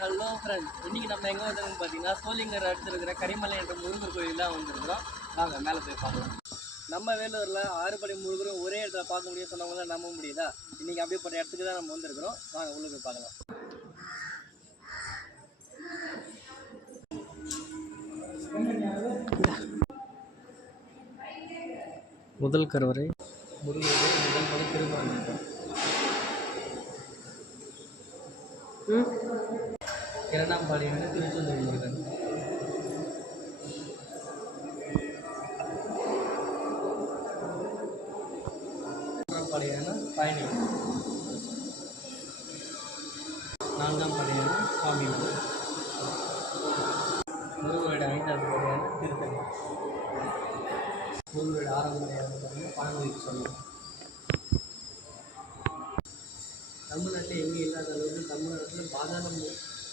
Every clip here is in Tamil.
ஹலோ ஃப்ரெண்ட்ஸ், இன்றைக்கி நம்ம எங்கே வந்திருக்கோம் பார்த்தீங்கன்னா சோளிங்கர் அடுத்து இருக்கிற கரிமலை என்ற முருகர் கோயில் தான் வந்திருக்கிறோம். வாங்க மேலே போய் பார்க்கலாம். நம்ம வேலூரில் ஆறுபடை முருகரும் ஒரே இடத்துல பார்க்க முடியும் சொன்னவங்களாம் நம்ப முடியுதா? இன்றைக்கி அப்படிப்பட்ட இடத்துக்கு தான் நம்ம வந்திருக்கிறோம். வாங்க உள்ளே போய் பார்க்கலாம். முதல் கருவறை முருகருடைய முதல் மலை திருமணம். இரண்டாம் பாடியான திருச்செந்தூர் முருகன். மூன்றாம் பாடியான பயணி. நான்காம் பாடியான சுவாமி. முருகனுடைய ஐந்தாவது பாடியான திருத்தணி. முருகனுடைய ஆறாம் பாடியான பார்த்தீங்கன்னா பழமொழிக்கு சொல்லலாம். தமிழ்நாட்டில் எங்கே இல்லாத அளவுக்கு தமிழ்நாட்டில் பாதாளம்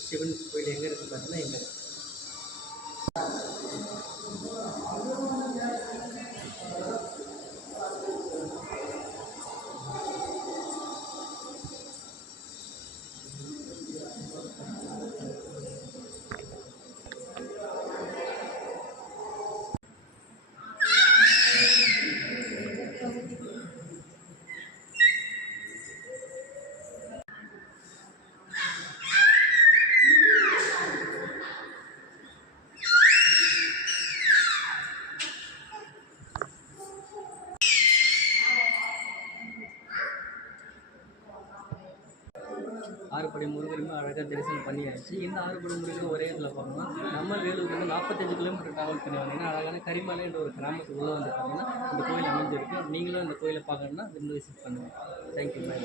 சிவன் கோயில் எங்கே இருக்குது பார்த்தீங்கன்னா எங்கே இருக்குது. ஆறுபடை முருகருமே அழகாக தரிசனம் பண்ணியாச்சு. இந்த ஆறுபடை முருகன் ஒரே இடத்துல பார்க்கணும். நம்ம வேலூர்லேருந்து 45 கிலோமீட்டர் ட்ராவல் பண்ணி வந்தீங்கன்னா அழகான கரிமலை என்ற ஒரு கிராமத்துக்கு உள்ளே வந்து பார்த்தீங்கன்னா இந்த கோயில் அமைஞ்சிருக்கு. நீங்களும் இந்த கோயிலை பார்க்கணுன்னா விசிட் பண்ணுங்கள். தேங்க்யூ. பை.